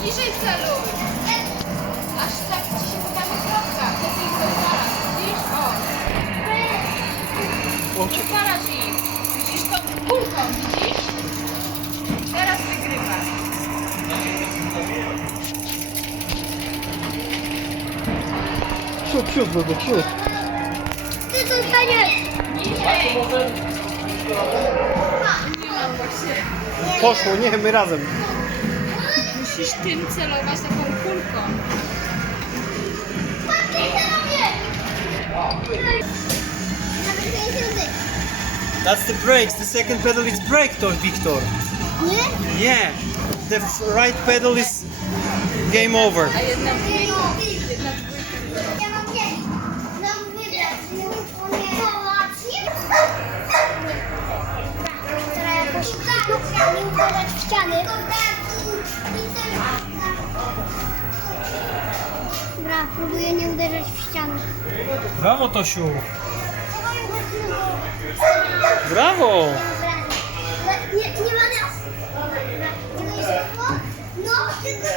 Bliżej celuj. Aż tak ci się pokaże kropka. Lepiej rozwalasz. Widzisz? O. Rozwalasz ich. Musisz to kulką, widzisz? Teraz wygrywasz. Siód, siód, Bobo, siód. Ty dostaniesz! Niżej. Nie mam właśnie. Poszło, nie, my razem. Musisz tym celować taką kulką. Patrzcie, co robię! That's the brakes. The second pedal is brake, to Victor. Nie? Yeah. The right pedal is game over. A jedna Nie, dwójka. Jedna dwójka. Ja mam nie. Mam wybrać. O nie. Teraz jakoś nie uderzać w ściany. Ja próbuję nie uderzać w ścianę. Brawo, Tosiu! Brawo! Nie, nie ma nas! No, tylko...